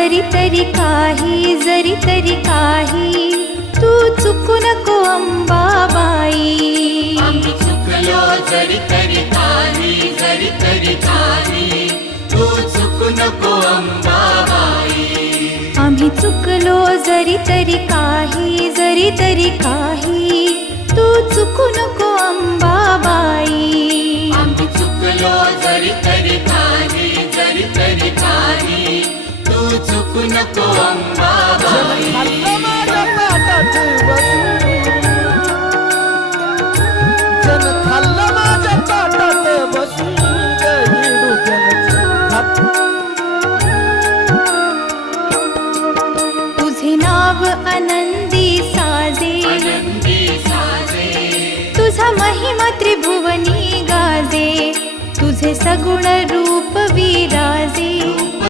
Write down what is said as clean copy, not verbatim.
जरी तरी काही तू चुकू नको अंबाबाई. आम्ही चुकलो जरी तरी काही तू चुकू नको अंबाबाई. आम्ही चुकलो जरी तरी काही तू चुकू नको अंबाबाई. आम्ही चुकलो जरी तरी काही तू चुकू नको अंबाबाई. जन खाल्लं माझ्या ताटात बसून तुझे नाव आनंदी साजे, तुझा महिमा त्रिभुवनी गाजे, तुझे सगुण रूप विराजे.